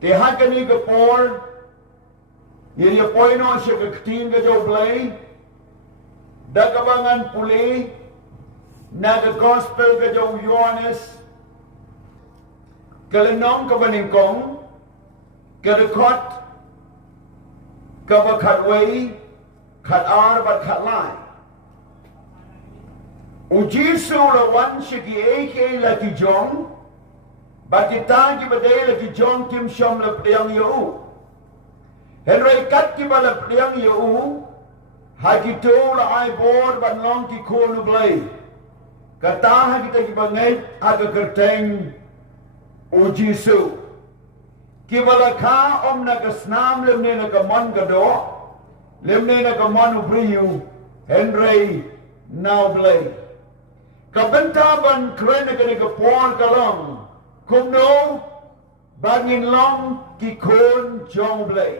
Ke hakani ke por. Yeri poino siya ke keting ke jo Blei. Da kabangan puli. Na ke gospel ke jo Yohanes. Kelenong ke beningkong. Ke rekod. Ke bakat wei. Kat ar bat kat lai. Uji sulawan sigi eke lagi Jong. Batita ki badai lagi Jong tim syam lepdiang yau. Henry kat ki ba lepdiang yau. Hagi tu la ai bor ban long ki Khun Blei. Kata hagi ta ki bangai aga kerteng uji su. Ki bala ka om na kasnam lemne na kamon kado. Lemne na kamon ubriu. Henry now Blei. Kabentaban kerana kena kepuan kalong. Kumno bangin long ki Khun Jong Blei.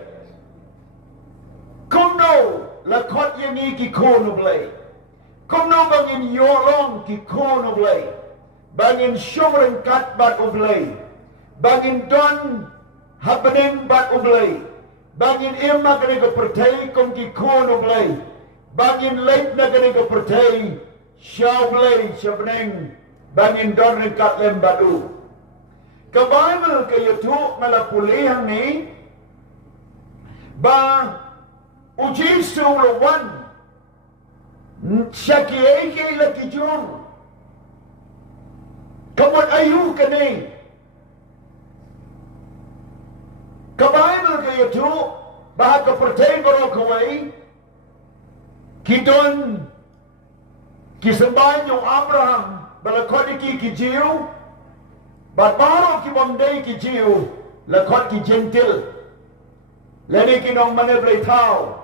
Kumno lakot yani ki Khun Blei. Kumno bangin yolong ki Khun Blei. Bangin syumren kat bat Blei. Bangin don happening bat Blei. Bangin imma kena kepertai kum ki Khun Blei. Bangin late na kena kepertai Syau Blei sebeneng bangin don ringkat lem batu. Ke Bible ke YouTube malah pulih yang ni. Ba uji sulawan syaki eke lagi Jong. Kamu ayu ke ni. Ke Bible ke YouTube bah kepercayaan kalau kawai kidon kisembah yung Abraham balakot ki jiu bat baro ki bomdai ki jiu lakot ki gentil lani ki nong mane Blei tau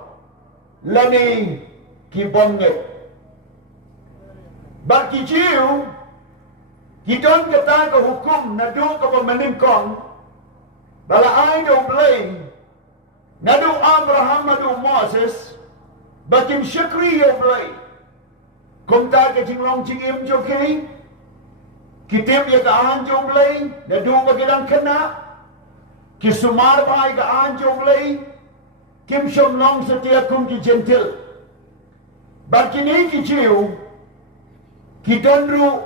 lani ki bonget bat ki jiu ki don kata ke hukum nadu ke pemeningkong bala ai do Blei nadu Abraham nadu Moses bakim syakri yo Blei. Kung ta ke jinglong jingim jo kini, kitip ya ke an jo Blei, na du bagilang kena, kisumar pai ke an jo Blei, kim syom long setia kum ki gentil. Bakini ki jiu, ki donru,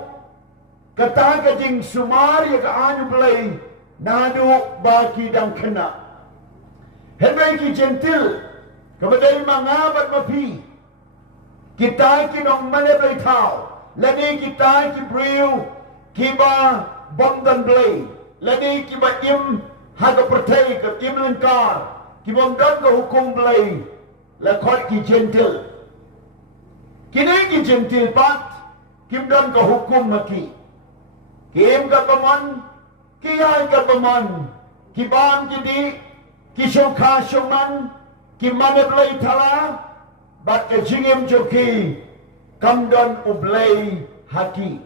kata ke jing sumar ya ke an jo Blei, na du bagi dang kena. Henry ki gentil, kepada mangabat mapi, kita kinong mane Blei tau, lani kita ki briu, kiba bomdan Blei, lani kiba im haga pertai ke im lengkar, kiba mdan ke hukum Blei, lakot ki gentil. Kini ki gentil pat, kimdan ke hukum maki. Kim ka paman, kiyay ka paman, kibam kidi, kisyongka syongman, kimane Blei tala, bat ke jingim joki kamdon Blei haki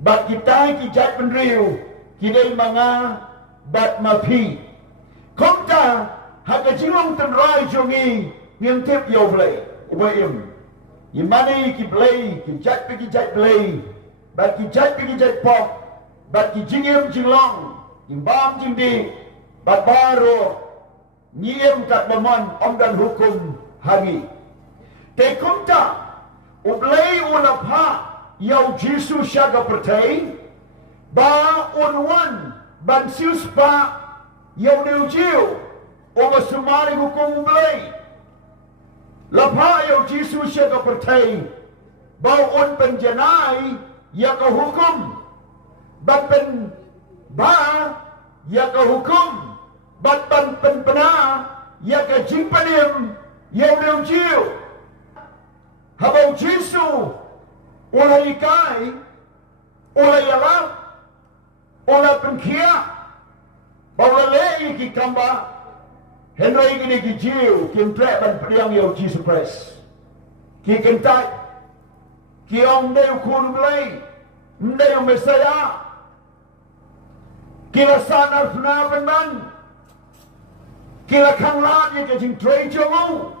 bat kita ki jat penriu kidai manga bat mapi komta haka jingong tenrai jongi yang tip yo Blei ubayim imani ki Blei ki jat Blei bat ki jat pop bat ki jingim jinglong imbam jingdi bat baro nyiem kat baman om dan hukum hari. Te kumta Blei ulapha yau Jisu syaga pertai ba unwan ban sius pa yau niu jiu oba sumari hukum Blei lapha yau Jisu syaga pertai ba un penjanai ya ka hukum bat pen ba ya ka hukum bat ban penpena ya ka jimpanim yau niu jiu. Habau Jisu ulai kai ulai alap ulai penkia bawa lei ki kamba henry gini ki jiu kim trek ban priang yo Jisu Christ ki kentai ki ong deu Khun Blei ndeu Mesaya ki la sanar fna ban ki la khang la ye ke jing trei jomu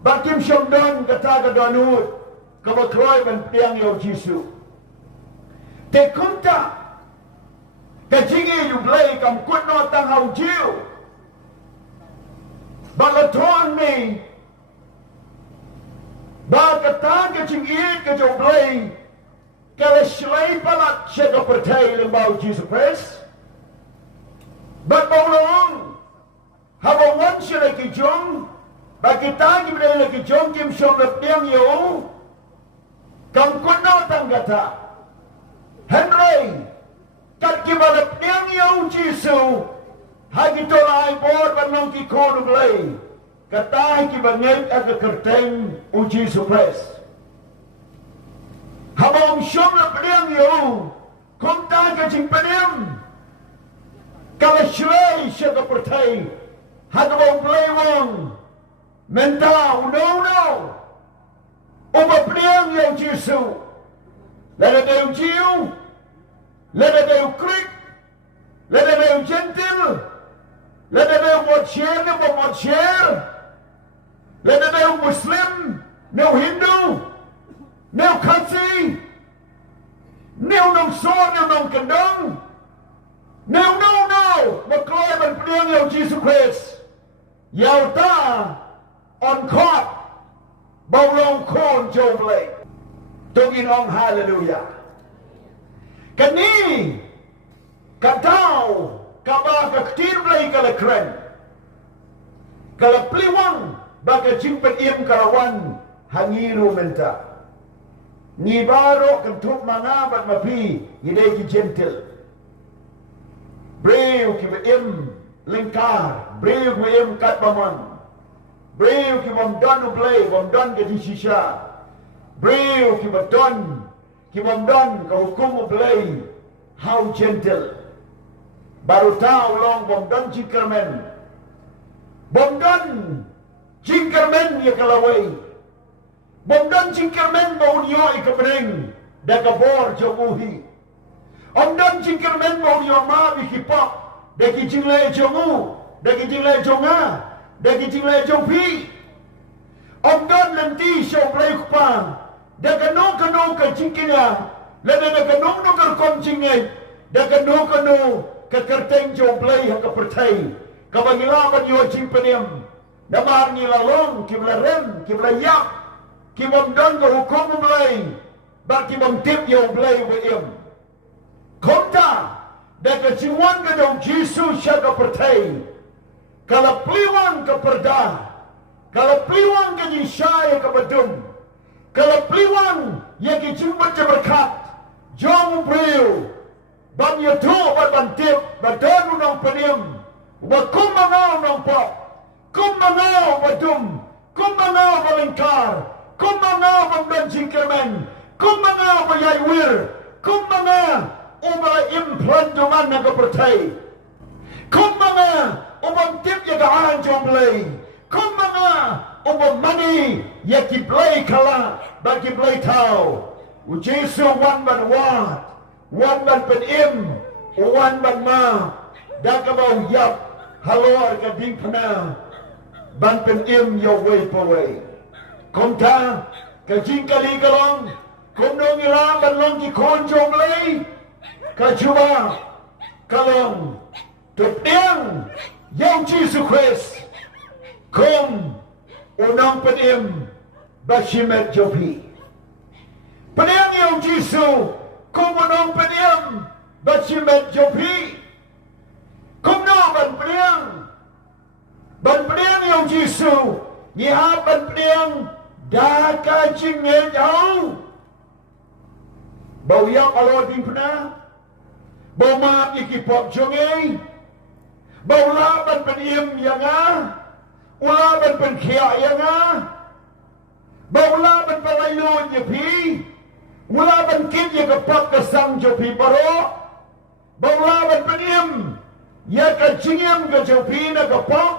bakim syamdan kata ke donut kaba kroy ban priang yo Jisu te kunta ke jingi yu Blei kam Kumno tang hầu chiêu bà là thôn này bà kata ke ching iit ke Jong Blei kala shlai palat shaka pertai lembau Jesus Christ but bau long haba wan shlai ke Jong ba kita ki Blei ke Jong kim shom lep diang yo kam Kumno tang kata Henry kat ki ba lep diang yo Jesus hai ki tolai bor ban long ki Khon Blei kata ki ba ngai aga kerteng u Jesus Christ habong shom lep diang yo kom ta ke ching pedem kala shlai shaka pertai hagabong Blei wong mentau no Oba priang yang Jesus let it be Jew let it be Greek let it be Gentile let it be what share no what share let it be Muslim no Hindu no country no sword no condom no maklai ban priang yang Jesus Christ yau ta on court bầu long Khon Jong Blei tôi in ông hallelujah cái ní cái tao cái ba cái tin Blei cái là kren cái là pliwang ba cái chim bên im cái là wan hangi rumenta ni baro cái thuốc manga bát ma pi ni đây cái gentle brave cái bên im lengkar brave cái im kat baman Blei ki bom don Blei bom don ke di shisha Blei ki bom don ke hukum Blei how gentle baru tahu long bom don Jinkermen bom don Jinkermen ya kalawai bom don Jinkermen bau nyoi ke pening da ke bor jomuhi om don Jinkermen bau nyoi ma bi ki pop da ki jingle jomu da ki jingle jonga da ki jingle Jong Phi ông don nanti Jong Blei kupang da kano ka jingkina la da kano ka kom jingai da kano ka kerteng Jong Blei ha ka pertai ka bangila ban yo jingpenem da mar ni la long ki bla rem ki bla yak ki bom don ko hukum Blei ba ki bom tip Jong Blei we im komta da ka jingwan ka dong Jesus sha ka pertai kalau pliwang ke perda, kalau pliwang ke jisai ke bedum, kalau pliwang yang ke jumpa berkat, Jong Blei, ban yutu ban tip, ban unang penim, bakum mangau nang pop, kum mangau bedum, kum mangau balengkar, kum mangau ban Jinkermen, kum mangau bayai wir, kum mangau ubah implant duman nak pertai, kum mangau ubang tip ya gaan Jong Blei kum mga ubang money ya ki Blei kala ba ki Blei tau u Jesu wan ban wat wan ban pen im wan ban ma da ka bau yap halor ka ding pana ban pen im yo way paway kum ta ka jing kali kalong kum no ngira ban long ki Khon Jong Blei ka chuba kalong tut tiang yang Jesus Christ kom unang penim bashimet jopi penim yang Jesus kom unang penim bashimet jopi Kumno ban penim yang Jesus ni ha ban penim da ka ching nge jau bau yak alo ding pna bau ma ikipop jonge bau la ban penim yang ula ban pen kia yang bau la ban pelayon ye pi ula ban kit ye kapak kasang jo pi baro bau la ban penim ya ka chingem ka jo pi na kapak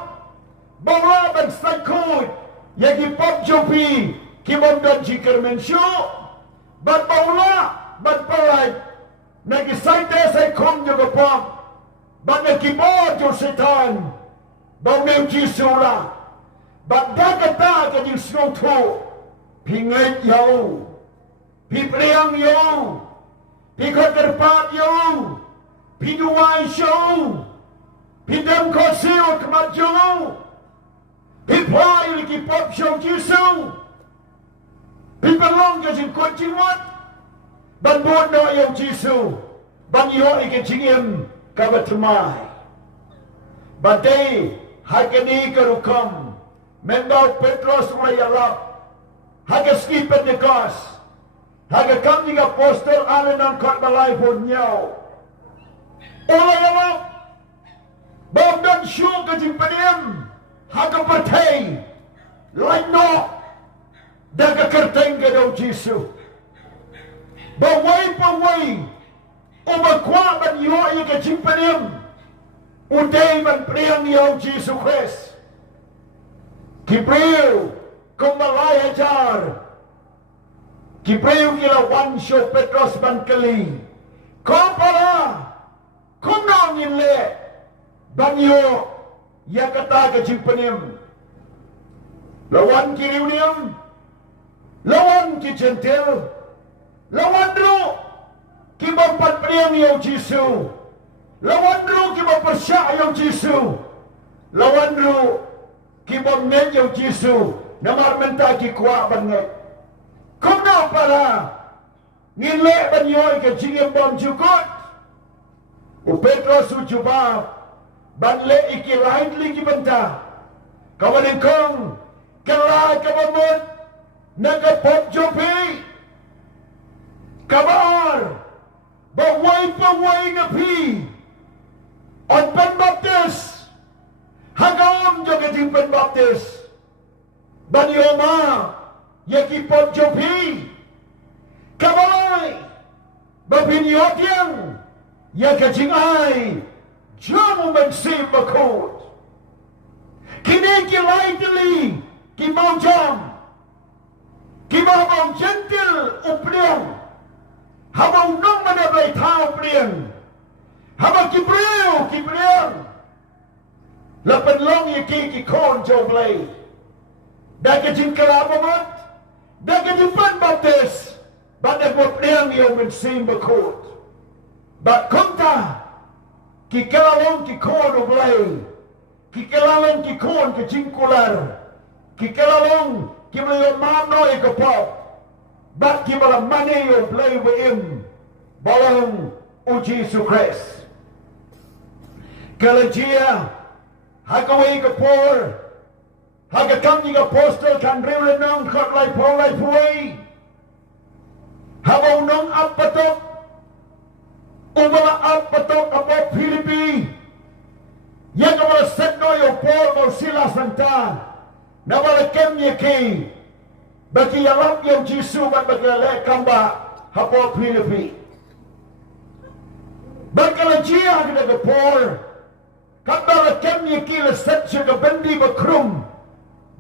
bau la ban sakut ya ki pop jo pi ki bom don Jinkermen shu ban bau la ban pelai na ki sai te sai kom jo kapak ban na ki bo jo setan bau nem Jesus la ban da kata ka jing snow to pi ngai yo pi priang yo pi khoter pat yo pi duai show Hidam ko siyo kemat Jong. Hiplay lagi pop show Jisu. Hipalong ke jing kuat jimat. Ban buat no yang Jisu. Ban yo ke jingim kabat rumai. Badai hakani kerukam. Membau Petros rayalap. Haga skip Pentecost. Haga kam juga poster alenan kot balai pun nyau. Ola yalap. Bau dan syuk ke jing peniem. Haga pertai. Like no. Daga kerteng ke daun Jisu. Bawai pawai. Umakwa ban yoi ke jing peniem. Uday ban priang yaw Jisu Christ. Kipriu. Kumalai hajar. Kipriu kila wan show Petros ban kali. Kompala. Kumno Ngin le. Ban yo. Ya kata ke jing peniem. Lawan kiriuniam. Lawan ki gentil. Lawan dulu. Ki bampat priang yaw Jisu. Lawan dulu ki bampersyak yaw Jisu. Lawan dulu ki bammen yaw Jisu. Namar menta ki kuat banget. Kumno para. Ngin le ban yoy ke jingim bom jukut. U Petros u jubab. Ban le iki lain lagi benta. Kawan kong. Kelai kabamut. Naga pop jopi. Kabar. Bawai na pi. On penbaptis. Hagam juga di penbaptis. Banyoma. Yaki pop jopi. Kabalai. Babinyot yang. Yakajing ai. Jom mensim bakut. Kini kilai teli. Kimau jam. Kimau gentil upriang. Habang nong mana Blei tau upriang. Habang kipriang. Lapan long ki kon jo Blei. Daga jing kalabamat. Daga jing penbaptis. Badak upriang yang mensim bakut. Bat kunta. Ki kalalong ki kon o Blei. Ki kalalong ki kon ke jingkular. Ki kalalong ki Blei mamno e kapop. Bat ki bala mane o Blei weim. Balang o Jisu Christ. Kalajia. Hagawai kapor. Hagakam ni apostle kan rewle nong kot lai puai. Habaw nong apatok. Umala apatok abok Filipi. Yang kamala setno yo Paul mo sila santa. Nawala kem ki. Bagi yalam yang Jisu bat bagalek kamba hapo Filipi. Bagalajia kita ke Paul. Kambala kem ki le set siya bendi bakrum.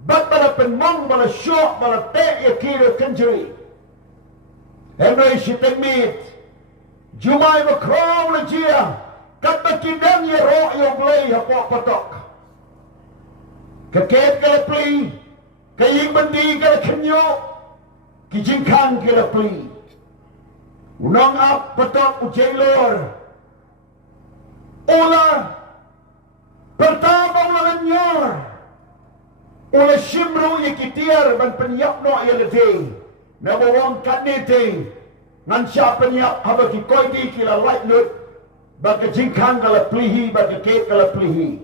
Bat bala penmong bala syok bala te ki le kenjuri. Henry sitemit. Jumai bakrom le jia. Kat bakidang ye ro yung Blei hapo patok. Kaket kala pli. Kaying bendi kala kenyo. Kijingkang kala pli. Unang ap patok ujay lor. Ula. Pertama ulangan nyor. Ula shimru ye kitiar ban penyap no ye lete. Nabawang kanete. Ngan siya penyap haba ki koidi kila light lut. Bagi jingkang kala plihi, bagi kek kala plihi.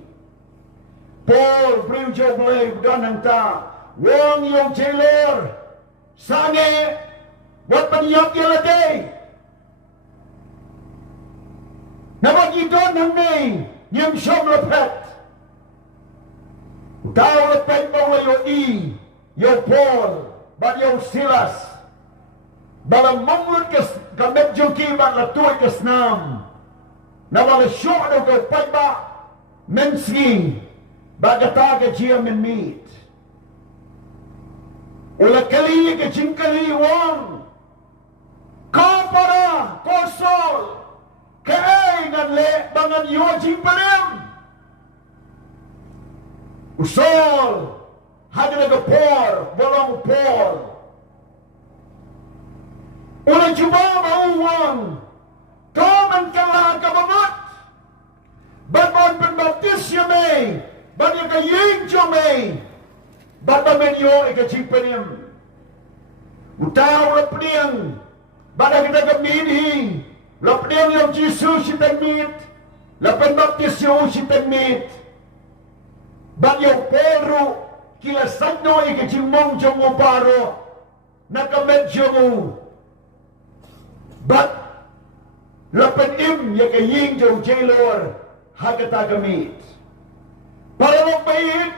Paul bring jo Blei bukan hanta. Wong yung jailor. Sange. Buat penyap ye lete. Nabagi don hang ni. Nyem syom lepet. Tao lepet bawa yo I. Yo Paul. Bat yo Silas. Balang manglut ke kamet joki bat latuai ke senam. Nawala syok do ke paiba. Menski. Bagata ke jia men meet. Ula kali ke jingkali wang. Kau para. Kosol. Kaya ngan le. Bangan yo jingpanem. Usol. Hagana ke por. Bolong por. Ula cuba mauwang. Kau menkala kabangat. Babon penbaptis Blei, but you can ying cho me, but the men yo ika chimpanim. Utaw lapniang, but I can meet him. Lapniang yung Jesus si meet, lapan baptis yo si meet. But yung pero, kila sagno ika chimong cho mo paro, nakamedyo mo. But lapan im yung ying cho jailor, hagatagamit. Para magbayit,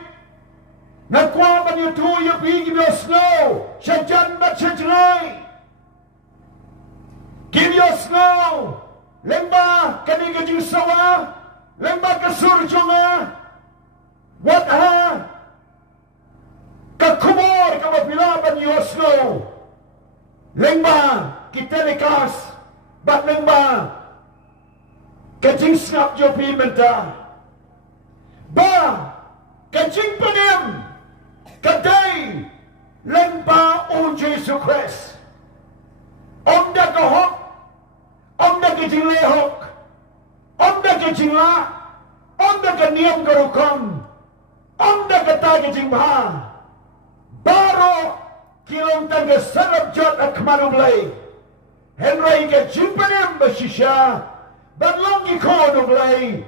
nagkuha man yung tuyo, bigim yung snow, siya dyan ba't siya dry? Give your snow, lemba kaniga yung sawa, lemba kasurjo nga, what ha? Kakumor ka mapilaban yung snow, lemba kitelikas, ba't lemba kajing snap yung pimenta, ba kajing panim, kaday lemba o Jesu Christ, om da kahok, om da kajing lehok, om da kajing la, om da kaniyam karukam, om da kata kajing baha, baro kilong tangga sarap jot at kamanublay, henry kajing panim basisya, badlong ikonublay,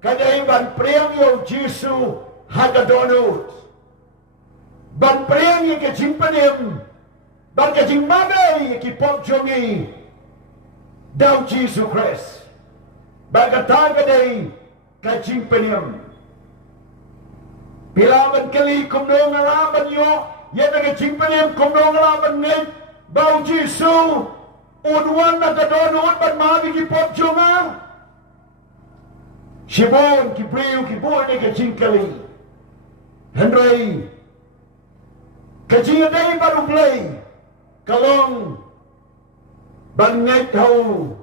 kaday ban priyang yung Jesu hagadonut, ban priyang yung kajing panim, ban kajing maday kipop jongi, daw Jesus Christ, ban katagaday kajing panim. Pilaban kali kumno ngalaban yo, yan ang kajing panim kumno ngalaban ngayon, daw Jesus, unwan na kadonut ban mabi kipop jonga, Shibon, Kipriu, Kibon, kajing kali. Henry, kajing aday baru Blei, kalong bangay tau.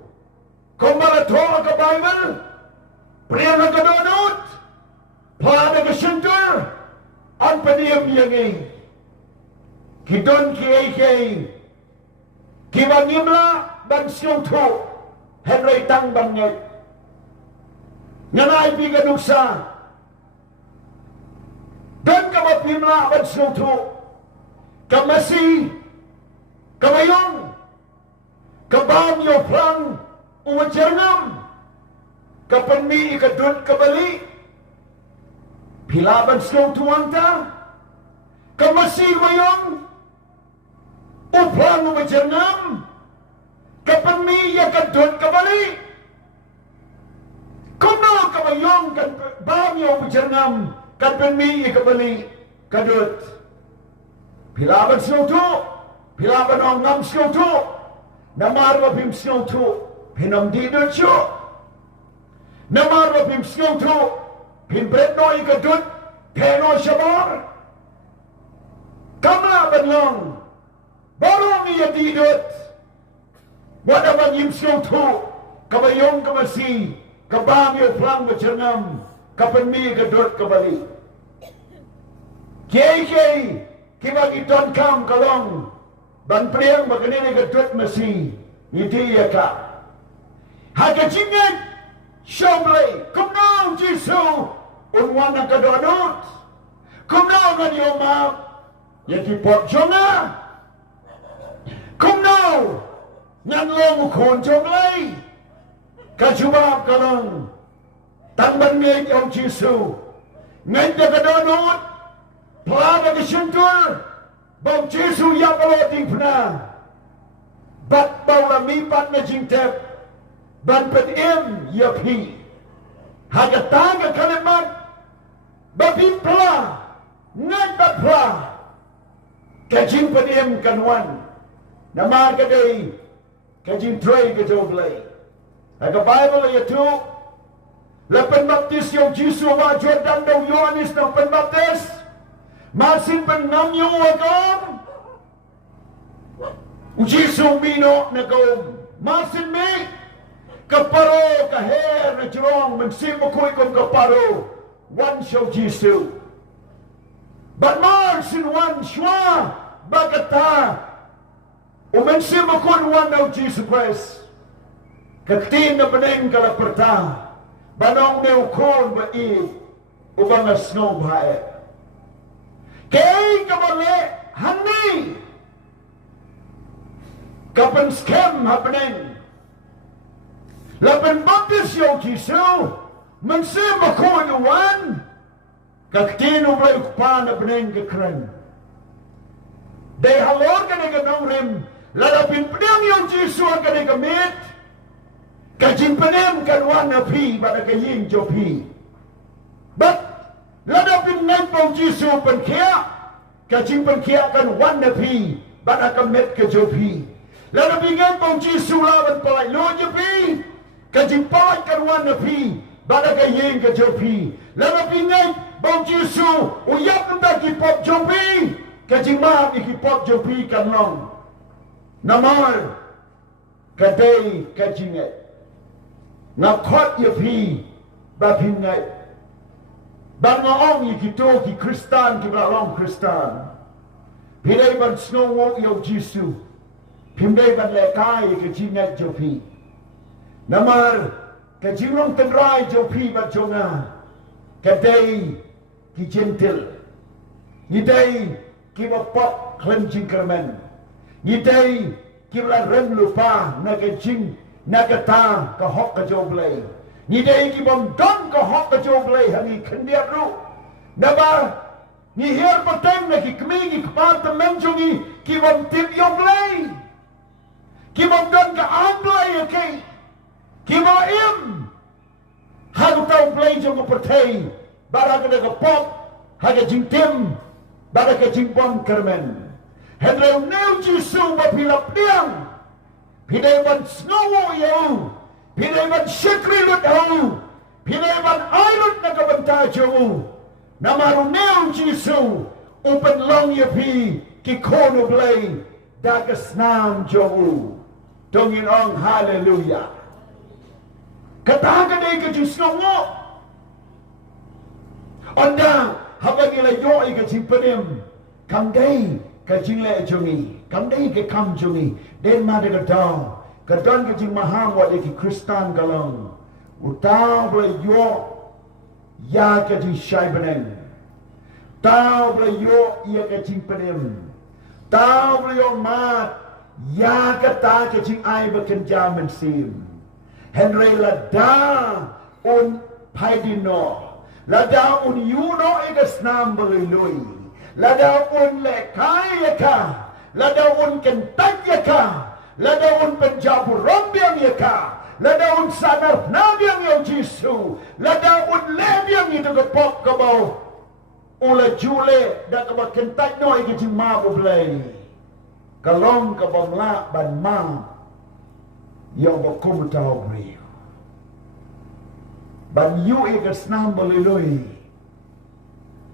Kung malato ka Bible, priya na kadonot, pada ka sintur, ang paniyam yangi. Kidon kiyay, kibangimla, bansiyong to, Henry tang bangay. Nga naibigan uksa, doon ka mapimla at suto, kamasi, kamayong, kabangyo plang, umajarnam, kapanmi ikadun kabali, pilaban suto anta, kamasi mayong, uplang umajarnam, kapanmi ikadun kabali, Kumno kamayong kan bangyo bujernam kan penmi ikabali kadut. Pilaban snowto, pilaban ong ngam snowto, namarwa pim snowto, pinam didut syo. Namarwa pim snowto, pinbretno ikadut, peno syabar. Kamla banlong, barong iya didut. Wadabang im snowto, kamayong kamasi, kabangyo plang macernam, kapanmi kadot kabali. Kiyay, kimagiton kam kalong, ban priyang makanini kadot masi, itiya ka. Hagajingan, Blei, kumno Jesu, unwan ang kadonot, kumno nga niyomap, yatipot jonga, kumno, nganlong ukon Blei, kajubab ka lang, tangban ngayon yung Jesu, ngayon na kadonot, palada ka sintur, bang Jesu yakaloting pna, bat bawamipat na jingtep, ban petim yapi, hagataga kanamat, bapimpla, ngayon batpla, kajing petim kanwan, naman kaday, kajing troy kajoblay, Aga Bible ay ito, la penbaptis yung Jesu wa Jordan daw Yohanes ng penbaptis, masin penam yung agam, o Jesu mino na gawm, masin me, kaparo, kaher na Jong, magsimukoy kong kaparo, one show Jesu. But marsin one shwa, bagata, umansimukoy one daw Jesus Christ. Katin na paneng kalaperta, banong neukon ba ubang snow bae kay kabale hani kapan scam happening lapan baptis yo Jisu mense makunuan kaktino Blei kupana beneng kekren day halor ka nega nongrim ladapin pedang yo Jisu ka nega mit kajing penem kanwan na pi pada kaying jopi but ladapin nampong Jisu penkia kajing penkia kan wan na pi pada kamet ke jopi ladapin nampong Jisu lawan palai lo jopi kajing palai kan wan na pi pada kaying ke jopi ladapin nampong Jisu uyap nta ki pop jopi kajing ma ki pop jopi kan long namar kadai kajing ngak khot ye pi ba pin ngai ban ngong ye ki to ki Kristan ki ba long Kristan pi dai ban snow wo yo Jisu pim dai ban le kai ki chi ngai jo pi namar ka chi long ten rai jo pi ba jonga ka dai ki gentle ni dai ki ba pop cleansing kermen ni dai ki ba rem lupa na ka ching Nagata ka hok ka jo Blei ni dai ki bom don ka hok ka jo Blei hani khendiat ru naba ni her pateng na ki kmi ki kpat men jongi ki bom tip yo Blei ki bom don ka am Blei ke ki ba im ha ku tau Blei jo ko patei bara ka ka pop ha ka jing tim bara ka jing bom kermen hedreu neu Jisu ba pilap diang Pidai ban snow yo, pidai ban shikri lut ho, pidai ban ailut na kabanta jo. Namaru neu Jisu, open long ye pi ki kono Blei dagasnam jo. Dongin ong hallelujah. Katakan dai ke Jisu ngo. Onda habang ila yo i ke jimpanim kam dai ka jingle jongi. Kam dai ke kam jongi. Den ma de dong ka don ke jing maham wa de ki Kristan galong utau Blei yo ya ke jing shai beneng tau Blei yo ya ke jing penem tau Blei yo mat ya ke ta ke jing ai beken jamen sim henry la da un paidino la da un yuno e ke snam belui la da un le kai ka Lada un kentak ya ka, lada un penjabu rombiang ya ka, lada un sanar nabiang ya Jisu, lada un lebiang itu ke pop ke bau, ula jule dak ke bau kentak noi ke jima bu Blei, kalong ke bau la ban ma, yang bau kum tau beri, ban yu ke snam belului,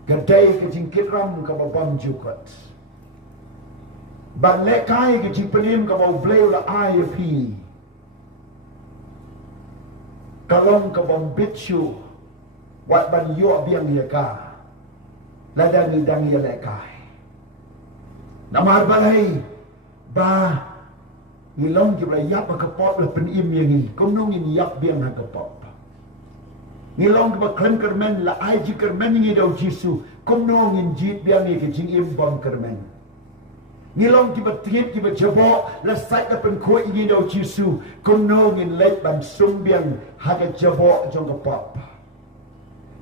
kedai ke jingkit ram ke bau bam jukot. Ban lekai ke jipenim ka bau Blei la ai pi kalong ka bau bitchu wat ban yo biang ye ka la dan ni dang ye lekai namar balai ba ni long ki Blei yap ka pop la pen im ye ni Kumno ni yap biang ha ka pop ni long ba klem kermen la ai ji kermen ni do Jisu Kumno ngin jit biang ye ke jing im bom kermen Ni long kiba trip kiba jabo la sai ka pen ko ingi do Jisu Kumno ngin lek ban sumbiang haga jabo jong ka pop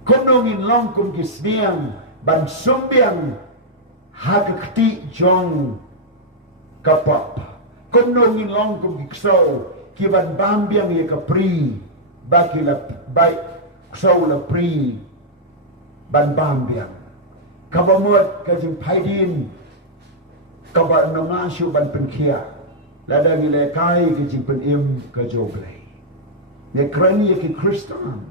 Kumno ngin long kum ki smiang ban sumbiang haga kti jong ka pop Kumno ngin long kum ki kso kiban bambiang ye ka pri baki la bai kso la pri ban bambiang kabamot ka jing paidin kabar nama syu ban penkia lada nilai kai ke jimpen im ke jo Blei ne krani ke Kristan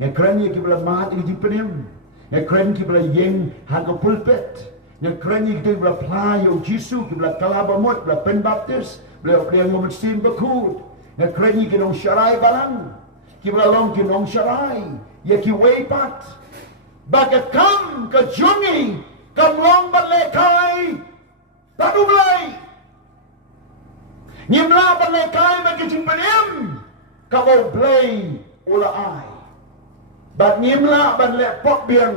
ne krani ke bela mat ke jimpen im ne krani ke bela yeng ha ke pulpit ne krani ke bela pla yo Jisu ke bela kalaba mot bela pen baptis bela bela ngom sin bakut ne krani ke nong syarai balang ke bela long ke nong syarai ye ki weipat baga kam ke jungi kam long ban le kai Tadu Blei Nyimla ban le kai ma ke jimpen im ka bau Blei ula ai บัดยิ้มละบันเละปอกเบียง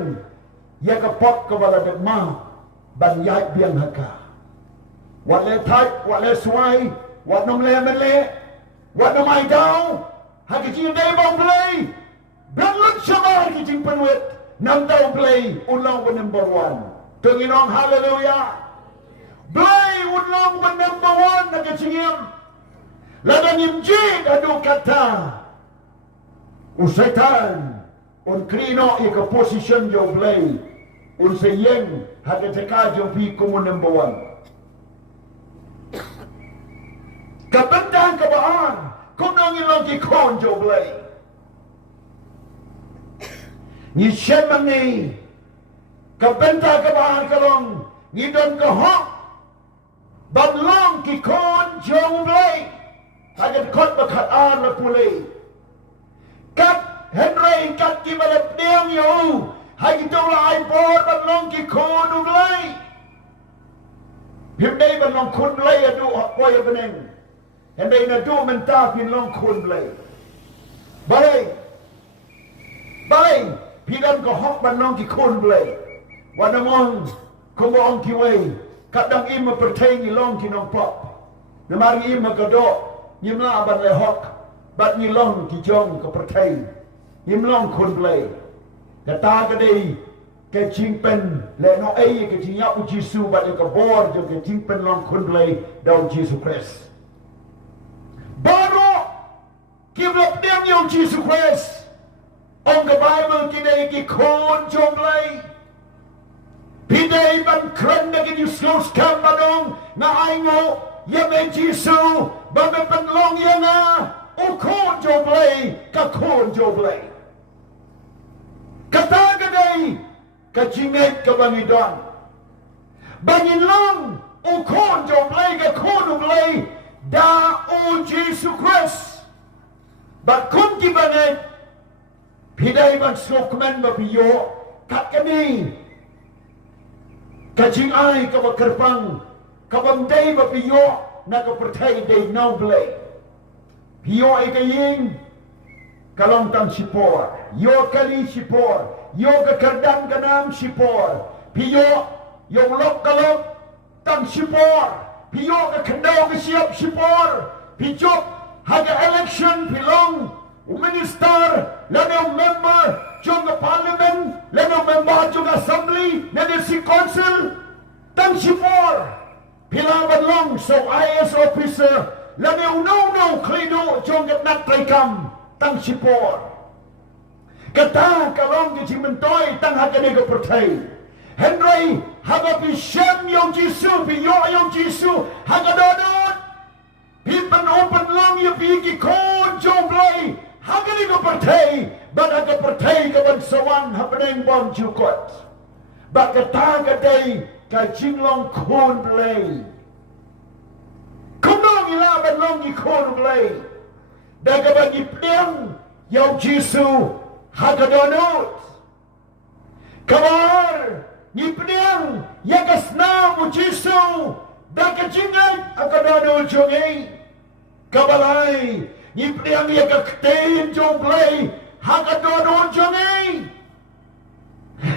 ยากระปอกกบลาเด็กมาบันย้ายเบียงหักาวัดเละไทยวัดเละสวยวัดนมเละมันเละวัดนมไอดาวหากจริงได้บองเลยบันลุกชมาหากจริงเป็นเวทนำดาวเบลย์อุลองวันนัมเบอร์วันตัวนี้น้องฮาเลลูยาเบลย์อุลองวันนัมเบอร์วันนักจริงและดันยิมจีอดูกัตตาอุสัยทันอุนครีโนอีกโพสิชันโยเบลย์อุนเซยังหากจะกล้าโยพีกุมุนัมเบอร์วันกับเป็นทางกับบ้านคุณน้องยินลองกี่คนโยเบลย์นี่เช่นมันนี่กับเป็นทางกับบ้านก็ลองนี่โดนก็ฮอกบันลองกี่คนโยเบลย์ถ้าจะคนมาขัดอ่านและพูเลยกับเห็นไรกับกี่มาเล็บเดียวอยู่ให้กี่ตัวลายบอลบันลองกี่คนดูเลยพิมพ์ได้บันลองคุณเลยดูออกไปเป็นเองเห็นได้นะดูมันตาพิมพ์ลองคุณเลยไปพี่ดันก็ฮอกบันลองกี่คนเลยวันนั้นมองคงมองกี่เว้ยกัดดังอิมมาประเทศนี่ลองกี่น้องปอบน้ำมันอิมมากระโดดยิ้มล่าบันเลยฮอกบัดยิ้มล่องกี่จงกับประเทศยิ้มล่องคนเลยแต่ตาก็ดีแกชิงเป็นและน้องเอ๋ยก็ชิงยับอุจิสูบัดอยู่กับบอร์จนแกชิงเป็นล่องคนเลยดาวจิสุคริสบารุกิบลบเดียมยงจิสุคริสองค์กับไบเบิลกี่ได้กี่คนจงเลยพี่ได้บันเครนได้กี่ยูสโลสคัมบัดงน่าไอโง่ยังเป็นจิสูบันเป็นล่องยังนะโอ้โคนโจเบลย์กับโคนโจเบลย์กตาก็ได้กับจิงเอกกับบันิดอนบันิลองโอ้โคนโจเบลย์กับโคนเบลย์ดาโอจิสุคริสบัดคุณกี่บันเอกพี่ได้บันสโลกมันบับิโยกัดกันนี่กับจิงไอกับบักระปังกับบังได้บับิโยนักประเทศได้น้องเบลย์พี่โยเอกยิงกะลองตังชิปอร์โยกะลีชิปอร์โยกะกระดังกะนามชิปอร์พี่โยโยลกกะลกตังชิปอร์พี่โยกะขันดาวกะเชียบชิปอร์พี่จบหากะ election พี่ลงมินิสเตอร์และนองเมมเบอร์จงกับ parliament และนองเมมเบอร์จงกับ assembly และนอง city council ตังชิปอร์พี่ลาบันลง so IS officer และเดี๋ยวโน่คลีโนจงกับนักไตรกรรมตั้งชิปอร์กระตากระลองที่มันต้อยตั้งหักกันในกับประเทศเห็นไรหากพี่เชมยองจีซูพี่โยยองจีซูหากโดดพี่เป็นโอเป็นลองยพี่กี่คนจงเลยหากกันในกับประเทศบัดหากกับประเทศกับบันสวรรค์หากเป็นเองบอมจูกดบัดกระตากระเดยกับจิงลองคนเลยคุณน้องอีลาเป็นลองอีคนเลยได้กับบันยิบเดียงยองจีซูหากโดนกบาร์ยิบเดียงยากสนามุจีซูได้กับจิงไงหากโดนจงไงกบาร์ยิบเดียงยากเตนจงเลยหากโดนจงไง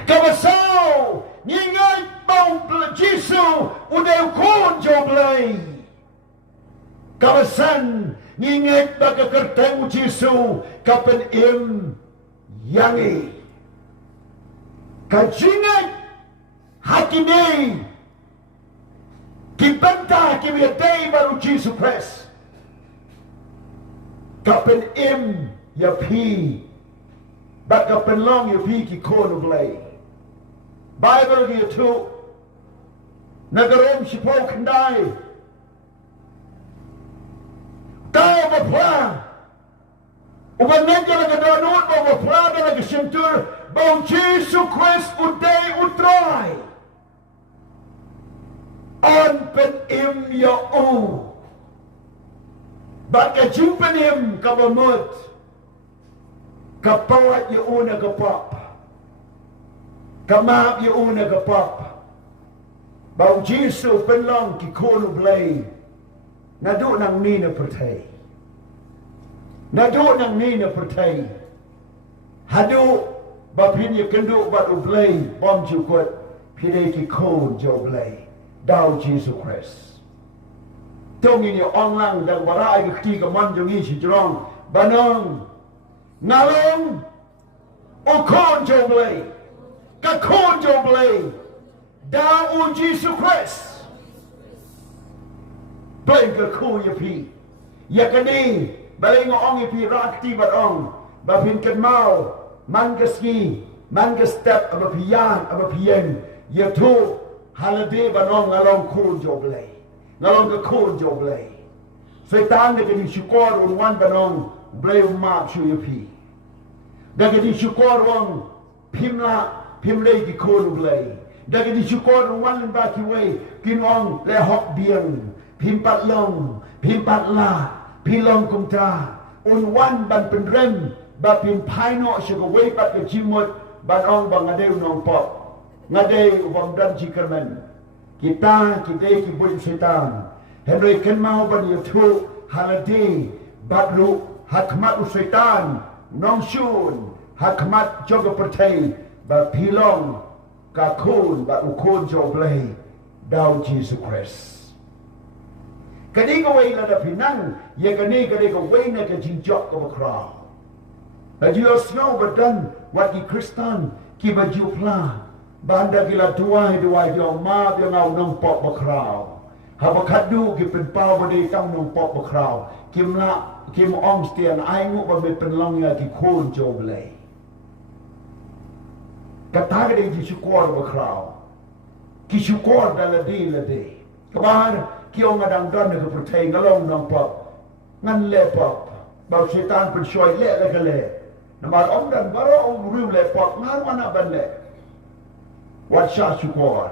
กบาร์โซยิงไงบ้องจีซูอุเดวคนจงเลยkawasan nginget bagi kerteng Jesu kapan im yangi kajingat hati ni kibantah kibiyatay baru Jesu Christ kapan im yapi bak kapan long yapi ki kono Blei Bible gitu nagarom si Paul Kendai tahu berpula, uban negara kedonut bawa berpula dalam kesentur, bawa Yesus Kristus udai utrai, on pen im ya u, bak kejumpa im kabamut, kapawat ya u na kapap, kamap ya u na kapap, bawa Yesus penlong kikono Blei. Nadu nang ni na pertai. Nadu nang ni na pertai. Hadu Bapin ye kendu bat u Blei bom ju kot pide ki khon jo Blei dau Jesus Christ. Tong in your online dang barai ki ka man jo ngi si jrong banong ngalong o khon jo Blei ka khon jo Blei dau u Jesus Christ. Blei ka khon ye pi ya ka ni balai ngong ye pi rak ti bat ong bapin kan mau man ka ski man ka step aba piyan aba piyen ye tu holiday banong ngalong khon jo Blei ngalong ka khon jo Blei setan de ni syukur un wan banong Blei ma chu ye pi da ke ni syukur wong pim lei ki khon Blei da ke ni syukur un wan ba ki wei kin ong le hok biang pim pat long pim pat la pi long kum ta un wan ban pen rem ba pin pai no she go wei pat ke jimot ban ong bang adeu nong pop ngadei wam dan jikerman kita ki bui setan henry ken mau ban ye tu haladi batlu hakmat setan nong shun hakmat jogo pertai ba pilong ka khon ba u khon jo Blei dau Jesus Christ. Kani ko wei la da pinang ye kani ko wei na ke jin jok ko kra. La you snow but done what ki Kristan ki ba ju pla banda ki la tuai yo ma yo ngau nong pop ba krao. Ha ba khadu ki pen pau ba de tang nong pop ba krao. Kim ong stian ai ngu ba me pen long ya ki khon jo Blei. Kata ke ji syukur ba krao. Ki syukur da la de. Kabar ki ong adang don ke pertai ngalong nong pop. Ngan le pop. Ba setan pen shoi le ka le. Namar om dan baro om riu le pop ngar mana ban le. Wat sha syukur.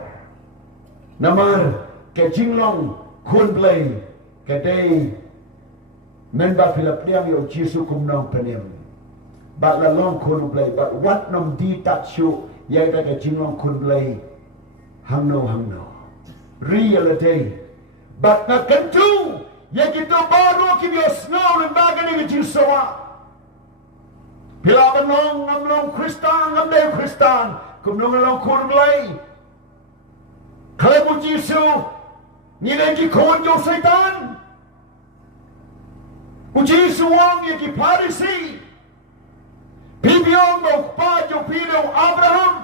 Namar ke jinglong khun Blei ke dei men ba philip diam yo Jesu Kumno penem. Ba la long khun Blei ba wat nom di tat shu ye da ke jinglong khun Blei hang no. Reality. But na kentu ye kita baru ki bio snow le bagani ke Jesuwa. Bila banong ngamlong Kristan ngamdeu Kristan kumno ngalong khun Blei. Kalau bu Jesu ni lagi khon jo setan. Bu Jesu wong ye ki Parisi. Pibiong mo pa jo pino Abraham.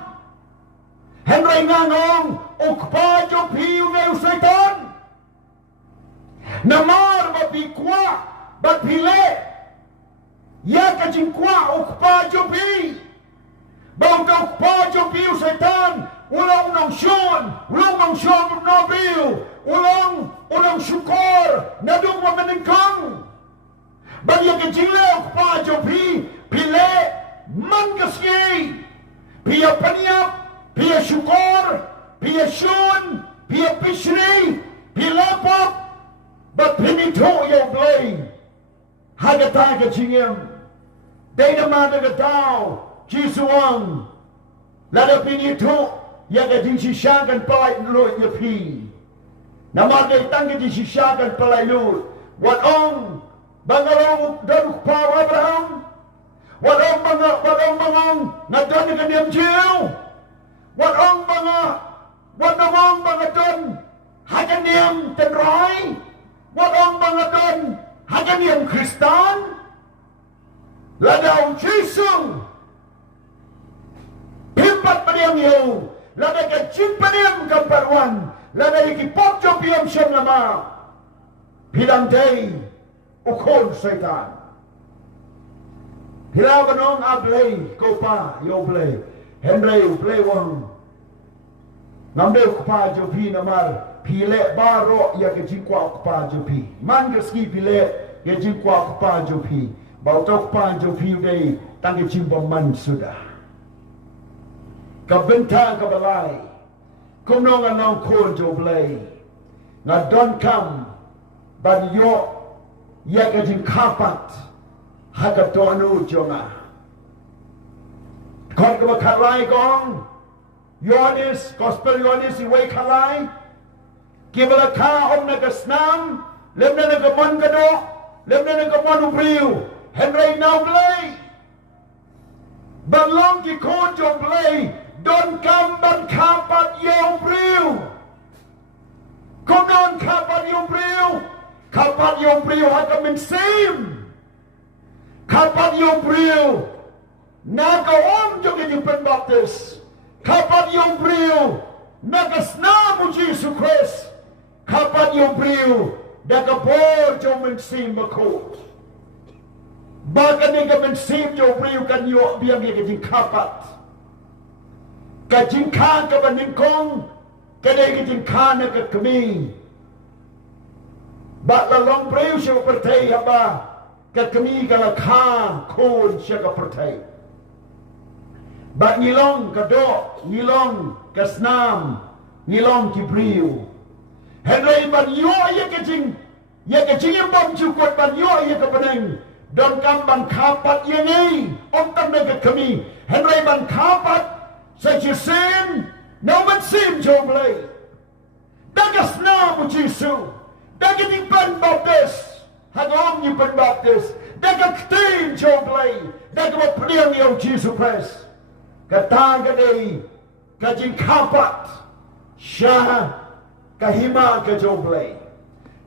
Henry ngangong ukpa jo piu ngeu setan. Namar ba pikwa ba pile. Ya ka jingkwa ukpa jo pi. Ba ukpa jo piu setan. Ulang nong shon no biu. Ulang syukur nadung wa meningkang. Ba ya ka jingle ukpa jo pi pile man kaski. Pia panyap, pia syukur, pia shun, pia pishri, pia lapop. But pinito yo Blei. Hagata ka jingem. Data mata ka tao. Jisuang. Lada pinito. Ya ka jing sisyakan palay lut ya pi. Namagay tangga jing sisyakan palay lut. Wat ong. Bangalong daruk pa Abraham. Wat ong bangong. Nadon ni kanyang jiw. Wat ong bangadon. Haganiyam tenroy. Wat ong bangadon. Haganiyam Kristan. Ladaw Jesu. Pimpat paniyam yaw. Lada ka jing paniyam kamparuan. Lada iki pop jo piyam siyam nama. Pilang day. Ukon setan. Pilaw kanong Blei. Ko pa. Yo Blei. Henry Blei wang. Ngamdeu kupa jo pi namar. Pile baro ya ke jingkwa kupa jo pi. Man ke ski pile. Ya jingkwa kupa jo pi. Bau tau kupa jo pi day. Tangge jingpa man sudah. Kabentang kabalai. Kumno nganong khon jo Blei. Ngadon kam. Ban yo. Ya ke jing kapat. Hagatonu jonga. Kon ka kalai gong. Yonis, gospel Yonis iway kalai. Kibala ka om nagasnam. Lem na nagamon kado. Lem na nagamon ubriu. Henry now Blei. Balong ki Khun Jong Blei don kam ban kapat yong priu. Kom don kapat yong priu. Kapat yong priu haka min sim. Kapat yong priu. Naga om jong ini penbaptis. Kapat yong priu. Naga snamu Jesus Christ. Kapat yong priu. Naga bor jong min sim makut. Bahkan ni kan sim jong priu kan yok biang dia kajing kapat. Kajing kan ke banding kong. Kadai kajing kan ke kami. Bak lalong priu siya pertai haba. Ke kami kala kan Khun siya ka pertai. Bak ngilong ke dok. Ngilong ke senam. Ngilong ki priu. Henry ban yok ia kajing. Ia kajing yang bom cukut ban yok ia ke banding. Don kam ban kapat yang ni om tam ke kami Henry ban kapat saja sin no man sim Jong Blei dagas na mo Jesu daga ni ban baptis hagom ni ban baptis daga ktin Jong Blei daga mo priang ni Jesus Christ kata gadai kajing kapat sya kahima ke Jong Blei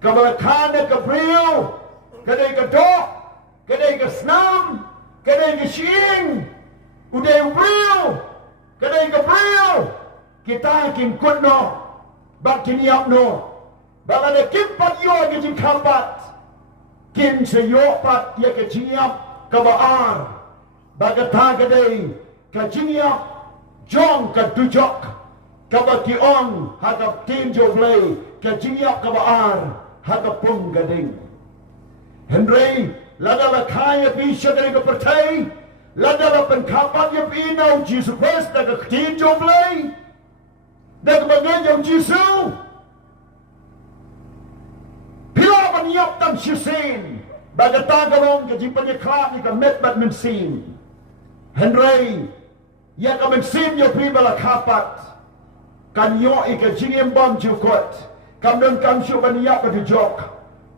kabalakana ke priu kadai ke dok kadai ke senam, kadai ke siing, udai priu, kadai ke priu, kita kin Kumno, bak kin yapno, bak ada kimpat yo ke jing kapat, kin seyopat ya ke jingyap ke baar, bak kata kadai ke jingyap, Jong ke tujok, ke bak kiong, hagap tim Jong Blei, ke jingyap ke baar, hagap pung gading. Henry, lada la kaya pi siya ka pertai, lada la penkapat ya pi inaw Jesus Christ, daga ktin Jong Blei, daga bagay yung Jesus. Pila man yap tam siyasin, baga tagalong ka jing panyaklat ni ka metbat mensin. Henry, ya ka mensin ya pi bala kapat, kanyo ika jing imbam jukot, kamdun kamsyo baniyap ka jok.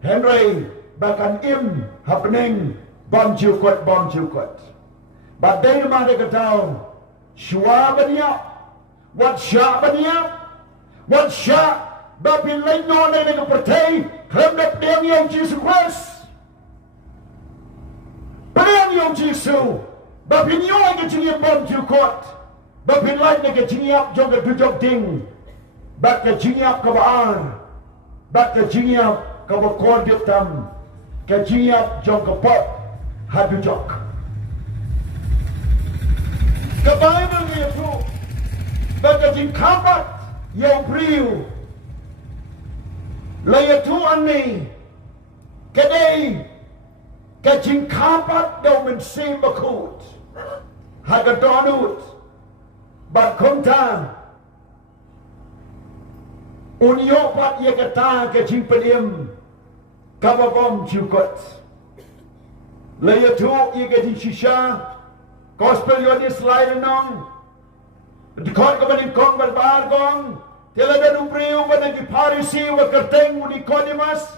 Henry, bahkan im happening bom jukot. Badai rumah dia kata, syua baniap, wat syak baniap, wat syak, babin lain nolai dengan pertai, klem dap diam yang Jesus Christ. Diam yang Jesus, babin nyoy ke cingip bom jukot, babin lain dengan cingip jong ke dujok ding, bak ke cingip ke baar, bak ke cingip ke bakor ditam, kajiyap jong kapot hadujok. Ke Bible ni itu bagajing kapat yang priu layatu ani kadai kajing kapat daw mensim bakut hagadonut bat konta unyopat ya kata kajing pedim kababom jukot layatu iga di shisha gospel yodi slide nong dikot kabanin kong balbar gong telada dupriu banagi parisi wa kerteng uni kodimas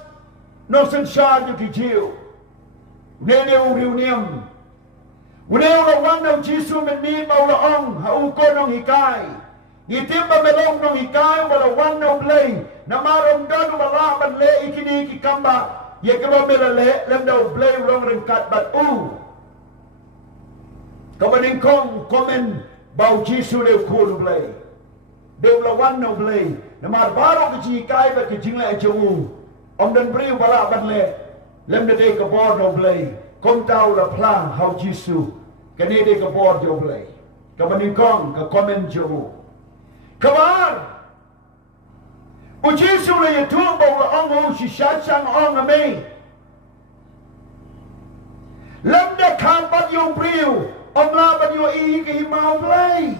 no sensyar yuki jiu nene uriuniam uneo la wang na jisu men min maula ong hauko nong hikai itim ba melong nong hikai wala wang na Blei na marom dadu malaban le ikini ki kamba ye kaba mela le lem daw Blei rong rengkat bat kabaning kong komen bau Jesu le Khun Blei de lawan no Blei na mar baro ki ji kai ba ki jing le ju om dan briu bala ban le lem de ka bor no Blei kom tau la plang hau Jesu kani de ka bor jo Blei kabaning kong ka komen jo kabar Jesu le tu bau la ong ho si sha chang ong ame lem de kan bat yo briu om la ban yo i ki mau Blei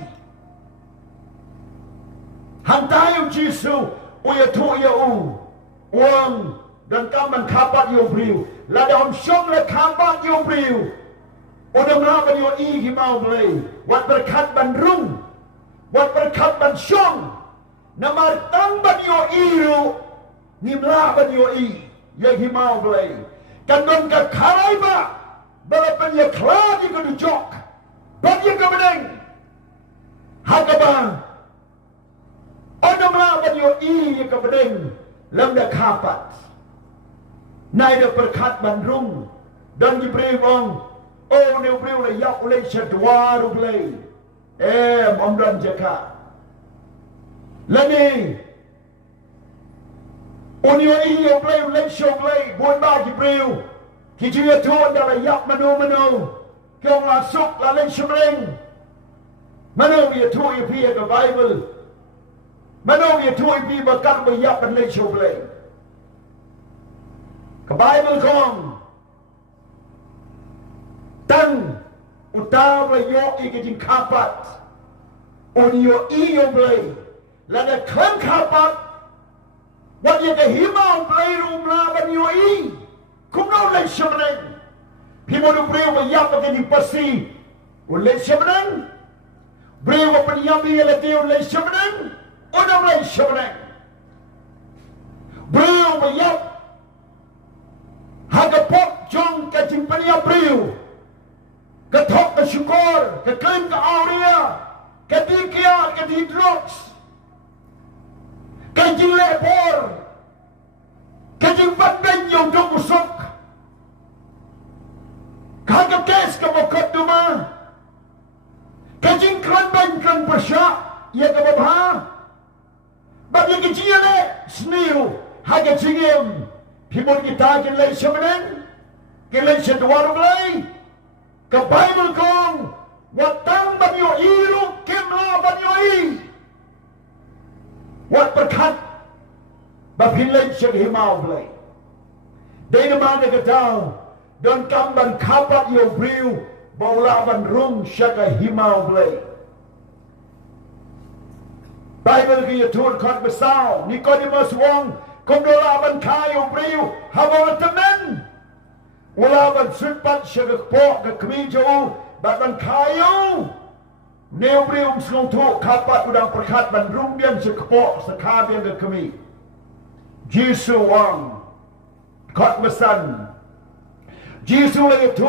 hantai Jesu o ya tu ya uang dan kaman kapat yo briu la da om shom le kapat yo briu o dam la ban yo i ki mau Blei wat berkat ban rung wat berkat ban shom namar tang ban yo iru nimla ban yo i ya ki mau Blei kan don ka karai ba bala ban ya kla di ko jok Bagi kebening. Hakabah. Orang melawan yo yang kebening. Lam dah kapat. Nai dah berkat bandrung. Dan diberi wong. Oh, ni beri oleh yak oleh syadwa Blei. Omdan jaka. Lani. Unyo iyo Blei oleh Blei. Buat bagi beri. Kijia tuan dah yak manu. Kau masuk lalu syuring. Manu dia tu yang pergi ke Bible. Manu dia tu yang pergi bakar beryak dan lain syuring. Ke Bible kong. Tang utara yok iki jing kapat. Unyo iyo Blei. Lada klan kapat. Wat ye ke himau Blei rumla ban yo i. Kumno lain syuring. Pimodu beri beryak bagi pasi. Oleh syuring. Beri penyambi elati oleh syuring. Orang lain syuring. Beri beryak. Hagapok Jong kacing penyam beri. Ketok ke syukur. Keklaim ke aurea. Ketikia, ketidroks. Kajing lepor. Kajing bandeng yang dong usuk. Kagak kes ke bokot duma. Kajing kran ban kran persyak. Ia ke babha. Bagi kecil le. Seniu. Haga cingim. Pimut kita kilai syamanan. Kilai syadwa Blei. Ke Bible kong. Watang ban yo iru. Kimla ban yo i. Wat berkat. Bapilai syadhimau Blei. Dari mana ke tahu. Dan kamban kapat yo briu baulaban rum syaka himau Blei. Bible ki yatur kot besau Nicodemus wong komdolaban kayo briu hawa temen. Ulaban sutpat syaka pok ke kemijo batban kayo. Neu briu mslong tu kapat udang perkat ban rum bian syaka pok sekabian ke kemi. Jisu wong kot besan. Jisu lagi tu,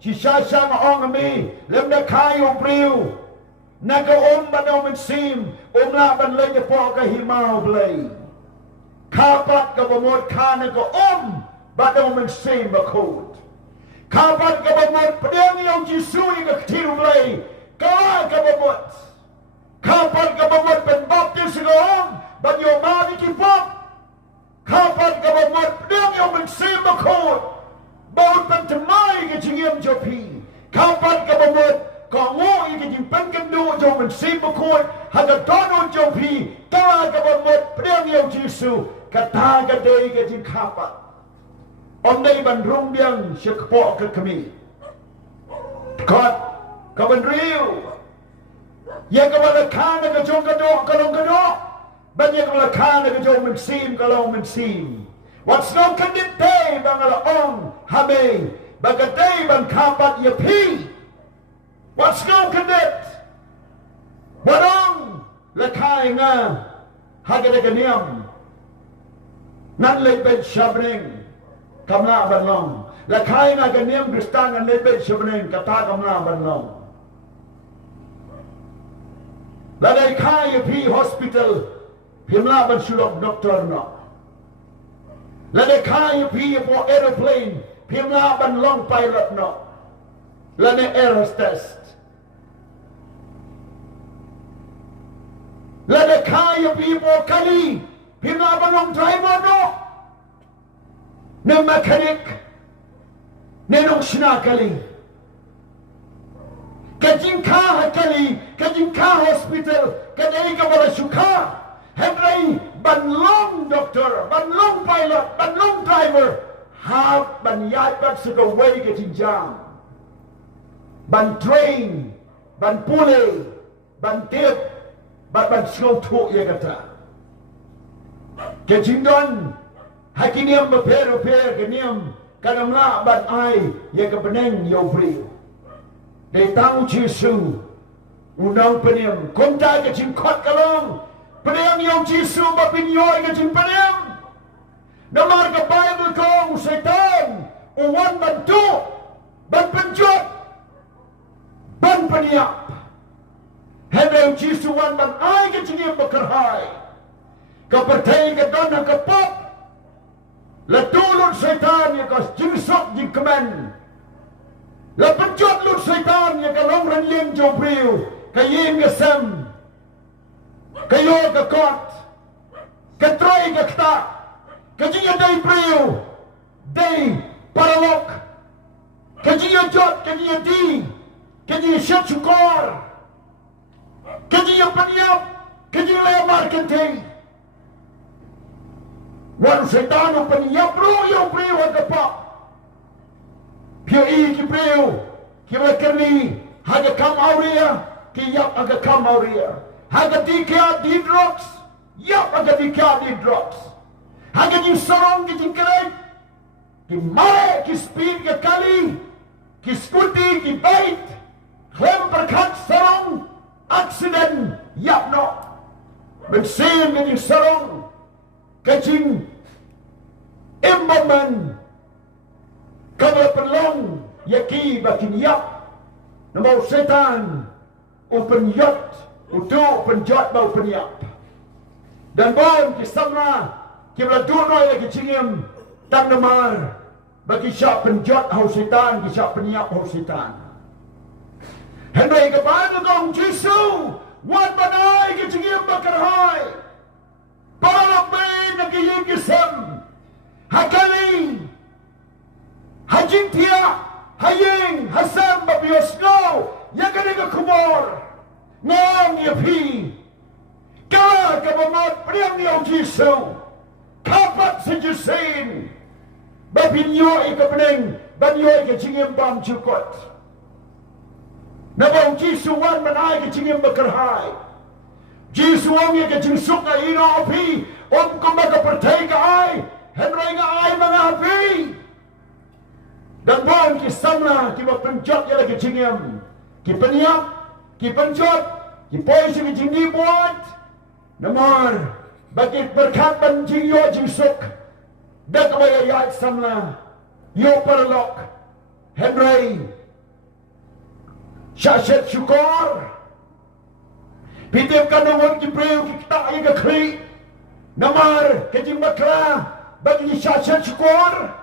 si syashang ong mi, lem dah kayu priu, naga badau mensim, lah ban lagi pok ke himau Blei. Kapat ke bamut kana ke badau mensim bakut. Kapat ke bamut pedang yang Jisu yang ke ketiru Blei, kala ke bamut. Kapat ke bamut penbaptis ke bagi mati kipok. Kapat ke bamut pedang yang mensim bakut. Baut pentemai ke cingim jopi. Kapan ke bamut. Kongo ke jimpan kendu jom mensim bakut. Haga dono jopi. Kala ke bamut. Pedang yang Jisu. Kata ke day ke jim kapat. Om day bandrung biang syakpok ke kami. Kot. Kapan riu. Ya kepala kana ke jom kedok. Kalong kedok. Banyak kepala kana ke jom mensim. Kalong mensim. What's no kandit day bangala ong hame bagaday bang kapat yapi. What's no kandit? Barang lakai nga hagada ganiam nan lebet shabring kamla banlong lakai nga ganiam kristan nan lebet shabring kata kamla banlong. Ladai kai yapi hospital pimla ban sulok doktor no. Lade kaya piye po aeroplane, pimla ban long pilot no. Lade air hostess. Lade kaya piye po kali, pimla ban long driver no. Ne mechanic, ne nong shina kali. Kajing ka kali, kajing ka hospital, kadai ka wala shuka. Henry banlong doctor, banlong pilot, banlong driver, have ban yat ban segawai ke jinjang, ban train, ban pule, ban tip, ban slow to ye kata. Ke jindon, hakiniam beper keniam, kanamla ban ai ye ke beneng yo bri. They tahu Jisu, unang peniam, konta ke jingkot kalong. Pedang yang Jisu bapinyoy ke jing pedang. Namar ke Bible kong setan. Uwan bantu. Ban penjot. Ban peniap. Henry Jisuan ban ai ke jingim bekerhai. Kepertai ke dona ke pop. Letulun syaitan yang kau jingsok jing kemen. Lepenjot lut syaitan yang kau long ran yen jom priu. Kayin ke sem. Kayo ke kot. Ketroi ke kta. Kajinga day priu. Day paralok. Kajinga jot, kajinga di. Kajinga syat syukor. Kajinga peniap. Kajinga lemar kenting. Wan syaitan peniap yung priu agapak. Pio i ki priu. Kira kerni. Haga kam auria. Ki yap aga kam auria. Haga dikya di drugs. Yap aga dikya di drugs. Haga jing sarong ki jing kerek. Ki mare ki speed ke kali. Ki skuti ki bait. Klem perkat sarong. Accident. Yap no. Bensin ki jing sarong. Kajing imbaman kabla pelong yaki bakin yap namau setan open yot utu penjot bau peniap dan bon kisama kibla duno ya kicingim tang namar bagi syak penjot hau setan kisyak peniap hau setan Henry kepada gong Jisu wan banai kicingim bakarhai para nak yang kisam hakali hajing tia haying hasam babios no yang kena kumor ngong yapi kala kabamot priang yang Jisu kapat sejusin babinyo ikapening banyo ikachingim bam cukot nabang Jisu wan manay ikachingim bakarhai Jisu ang ikachingsuk na ino api kung makapertay ka ay Henry nga ay mga api dan bon kisam na kimapenjot ya lagi cingim kipeniap kipenjot kipoy si kijingdi buat namar bagi berkat banjing yo jingsuk dan kabayayat samna yo paralok Henry syashet syukor Pitip kanungon ki priu ki kita ay ka kri. Namar kajing makra bagi syashat syukur.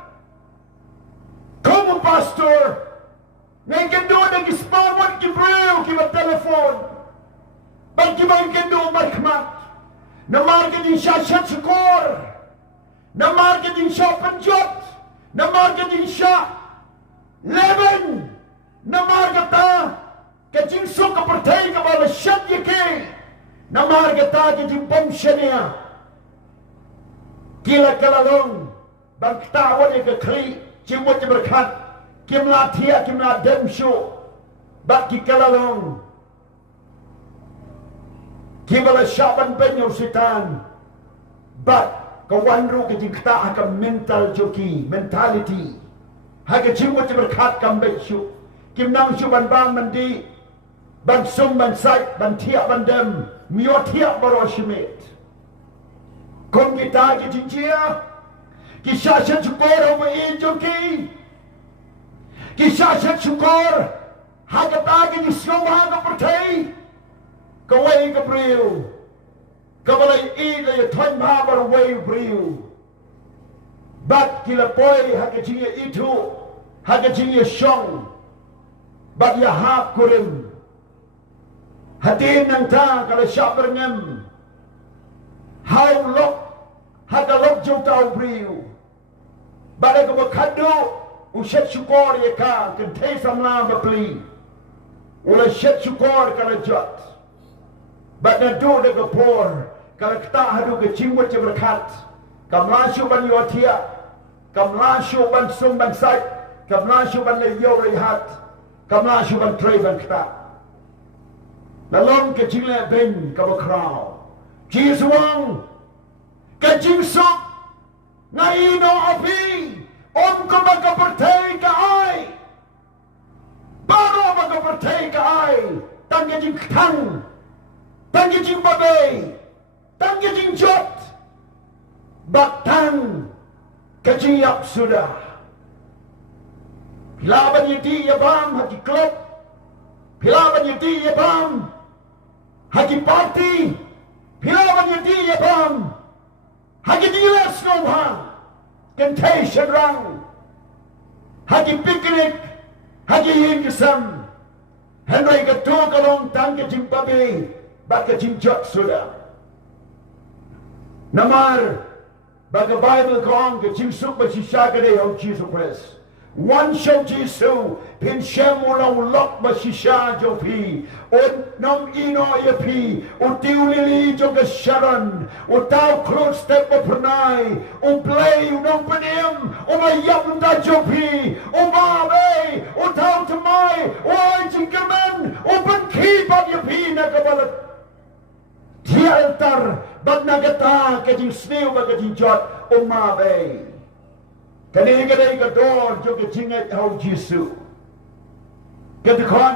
Kamu pastor ngayon kendo nang ispawat ki priu ki telefon. Bagi bang kendo markmat. Namar kajing syashat syukur. Namar kajing syak penjot. Namar kajing syak leven. Namar kata kajing sok kepertai kepada syat yake namar kata kajing pomsyania kila kalalong bang ktawan yang kekri cimut yang berkat kimla tia kimla demsyo baki kalalong kimala syaban penyo setan bat kawanru kajing kata akan mental joki mentality haga cimut yang berkat kambesyo kimnang syuban bang mandi ban sum ban sai ban tiap ban dem mio tiap baro shimit kom kita ki jinjia ki syashat syukur wa injoki ki syashat syukur haga tagi ni syom haga pertai kawai ka priu kabalai ida ya ton ma bar wai priu bat kila poi haga jingia itu haga jingia syong bat ya hap kurim Hatin nang ta kalau syak berngem hau lok hada lok jau tau priu badai ko bakado usyat syukur ya ka kentai samla bapli ula syat syukur kalau jot badai do de gapor kalau kita hadu ke cingwat je berkat kamlasyu ban yotia kamlasyu ban sum ban sai kamlasyu ban le yo rehat kamlasyu ban trei ban kita Lalong kecil ben kabakrao. Jisuang kecil sok ngaino api om ko magkapertay ka ay. Baru magkapertay ka ay. Tangga jing tang. Tangga jing babay. Tangga jing jot. Baktang kecil yap sudah. Laban yiti yabam hati klop. Pilawan yati yabam. Hagi party. Pilawan yati yabam. Hagi dilas ngomha. Temptation rang. Hagi picnic. Hagi hingisam. Henry ketua kalong tang ke jimpabi. Bak ke jinjot sudah. Namar. Baga Bible kong ke jinsuk bersisya kedai au Jesus Christ. One show Jesus pin shemulong lok bersisya jopi. On nom ino yapi. Utiu lili joga Sharon. Utau close step bepernai. Blei unong penim. Mayam da jopi. Mabe. Utau temai. Oi jingkermen. Ben kibat yapi na kabalat. Dia altar bag nagata kajing snew bag kajing jot umabe. Kani kadai kador jo kajing ay hau Jesu. Kadikon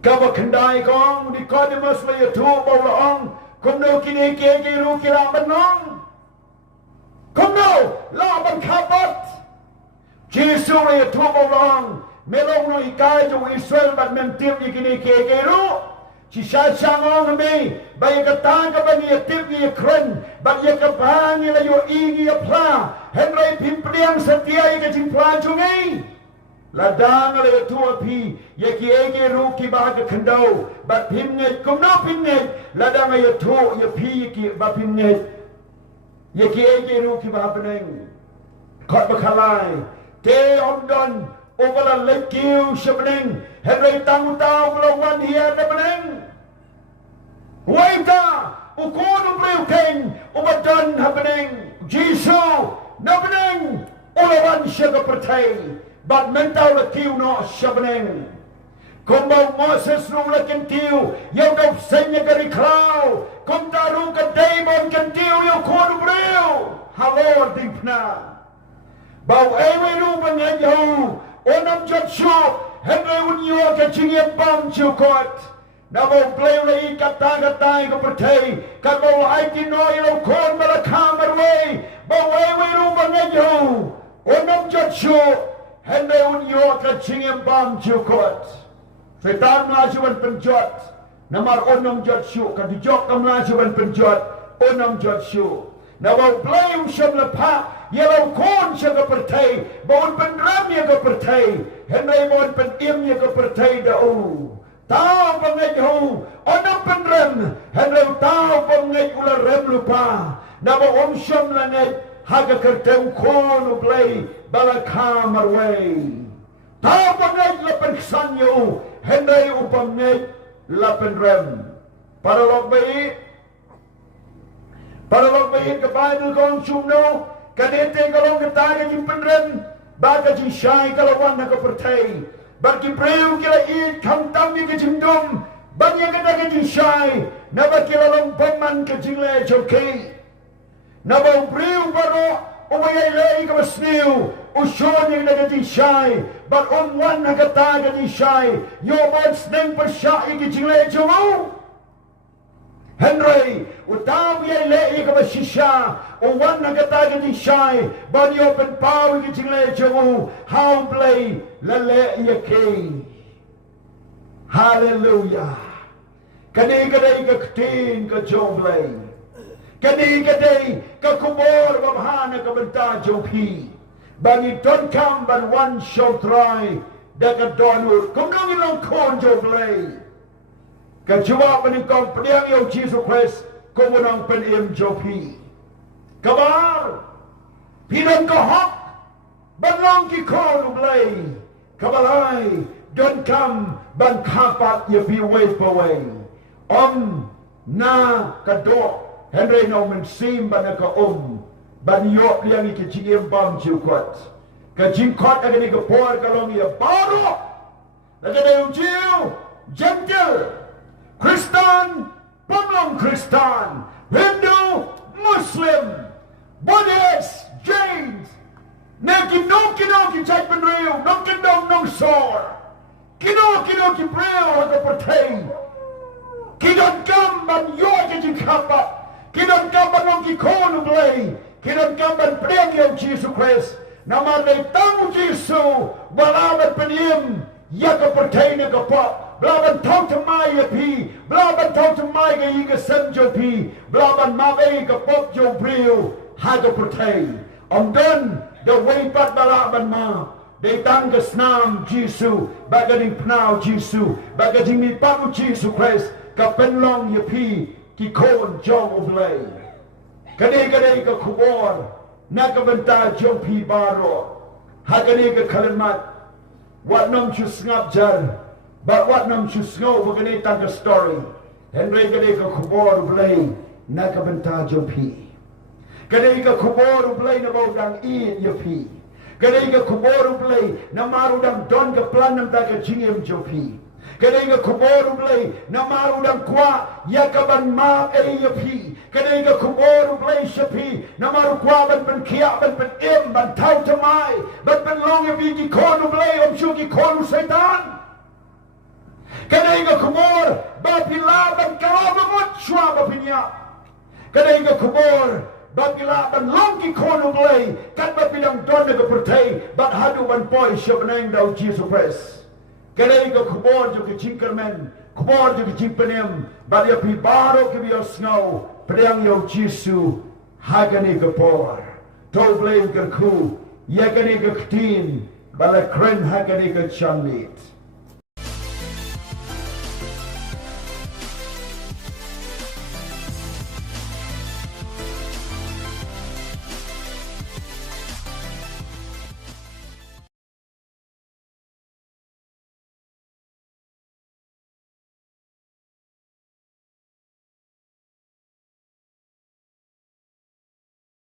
kaba kandai kong di kodimus la yatu bawlaong kumno kini kegi ru kira benong kumno la ban kabat Jesu la yatu bawlaong melong no ikai jo Israel bat mentip yikini kegeru si shashangong me bay katang ka bani tip ni Khun bat ye ka bang la yo igi apla henry pimpriang setia ye ka jimpla jungai ladang la tu api ye ki egeru ki ba ka khandau bat pimne kumno pimne ladang ye tu ye pi ki ba pimne ye ki egeru ki ba beneng khot ba khalai te omdon Ubala lekiu sebening Henry tanggung tahu lawan dia sebening Waita ukun ubriu king Ubadan habening Jisu nabening Ulawan syaga pertai Bat mentau lekiu no sebening Kumbau Moses nu lekin tiu Yau kau senya gari klau Kumtaru ke daimon kentiu Yau kun ubriu Halor dipna Bau ewe nu bengayau Onam jatsu, henry unyo ke cingiem bam cukot. Nabo Blei lei kata ke pertai, kalau aiki noi lo kon melakam berway, bawa ewe bangayo. Onam jatsu, henry unyo ke cingiem bam cukot. Setan melajuan penjot, namar onam jatsu, kan dijok melajuan penjot, onam jatsu. Nabo Blei usam lepak. Yalau kon syaga pertai, baun pendram ya ke pertai, henry baun pendim ya ke pertai dau. Tahu pengai jauh, onam pendram, henry tahu pengai ular rem lupa. Nama om syam langai, haga kertem kon Blei balakam arway. Tahu pengai lapan kesanyo, henry upamngai lapan rem. Para lok bayi ke Bible kong Kumno. Kadete kalau kita kajing penrem, baga jing syai kalau wana ke pertai. Bagi breu kila i kamtam ni kajing dum, banyak kita kajing syai. Naba kila lompang man kajing le joki. Naba breu baro umayay lei ke masniu. Usun yang kajing syai, bat wana kata kajing syai. Yo man sneng persyai kajing le jomu. Henry, utaw yay lei ke masisya. Uwan na kata kajing syai, bani open power kajing le jomu, how Blei lale yake. Hallelujah. Kani-kadai ka ketin ka Jong Blei. Kani-kadai ka kumor mamhana ka benta jopi. Bani don't come but one shall try, daga donur, kumnong ilang kon Jong Blei. Kajua paningkong pediang yaw Jesus Christ, kumunong penim jopi. Kabar, pinang kahok, banlong kikol Blei. Kabalay, don't come, ban kapat you be wave away. Na kadok, Henry no mensim ban ka ban yok liang ikijing bam jukot. Kajingkot agani kapor kalong ya baro. Lagada yung jiw, gentle, Christian, Pamlong Christian, Hindu, Muslim, Buddhist, James, Noki chay penreo, nong sor, Kinoki breo haga pertain, Kidon gamban yoga jing kapa, Kidon gamban nong kikonu Blei, Kidon gamban preang yung Jesus Christ, Nama de tamu Jesu balaban peniem ya ke pertain ke pop belaban tau temai ya pi belaban tau temai ke iga senjo pi belaban mabe ke pop jo brio ha ke pertain don the way pat balaban ma de tang ke snam Jesu baganing pnau Jesu baganing mi pamu Jesu Christ ke penlong ya pi ki kon Jong Blei kadai ke kubor nak bentar Jong pi baro hagani ke kalimat wat nam chu ngap jar but wat nam chu snow bagani tang ke story Henry kadai ke kubor Blei nak bentar Jong pi kadai ke kubor Blei na bau dang in ya pi kadai ke kubor Blei na maru dang don ke plan nam ta ke jingem Jong pi kadai ke kubor Blei na maru dang kwa ya ka ban ma e ya pi kadai ke kubor Blei shapi na maru kwa ban kia ban im ban tau tamai ban long ya pi ki konu Blei om shu ki konu setan kadai ke kubor ba pila ban ka ba mut shwa ba pinya kadai ke kubor ba pila ban long ki konu Blei kat ba pilang don ke pertai bat hadu ban poi shabanang dau Jesus Christ kadai ke kubor jo ke cingkermen kubor jo ke cingpenem ba dia pi baro ke biar snow pedang yo Jesu hagani ke por to Blei ke ku ya gani ke tin bala kren hagani ke chamit